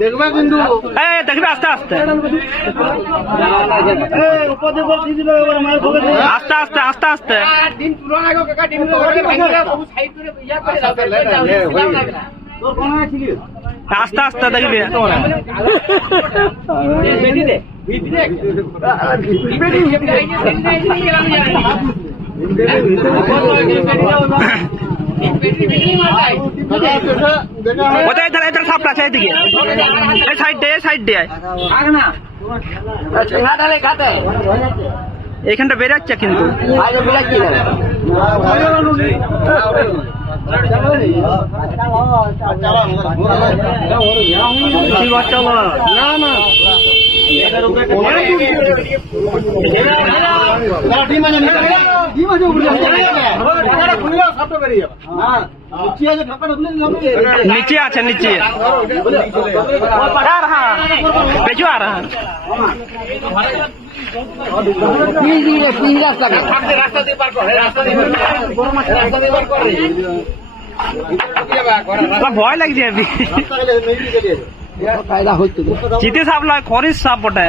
দেখবা কিন্তু দেখবে আস্তে আস্তে আস্তে আস্তে আস্তে আস্তে আস্তে আস্তে দেখবে সাপটা আছে এদিকে এই সাইড দিয়ে এইখানটা বেরাচ্ছে কিন্তু নিচে আছে নিচে বেজু আর ভয় লাগছে চিতে সাপ লয় খরিস সাপ বটে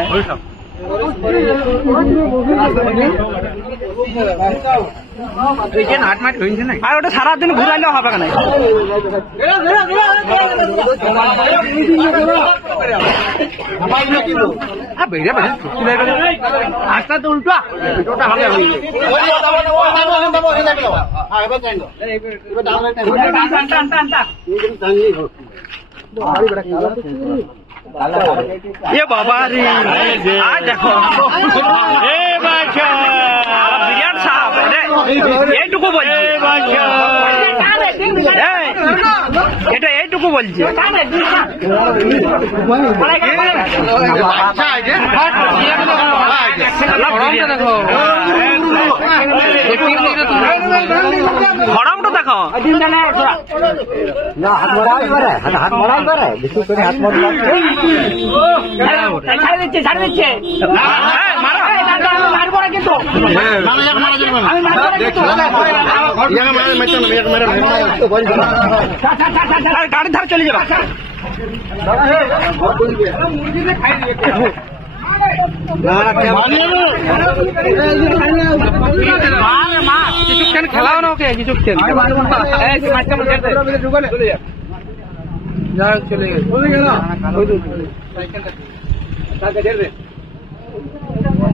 আর ওটা সারাদিন ঘুরাইলেও হবে না আস্তা তো উল্টা এ বাবা রে দেখো বিরাট সাপ এইটুকু বলছি এটা এইটুকু বলছি গরমটা দেখো গাড়ি ধার চলে যাবা কিছুক্ষণ খেলাও না ওকে কিছুক্ষণ চলে গেল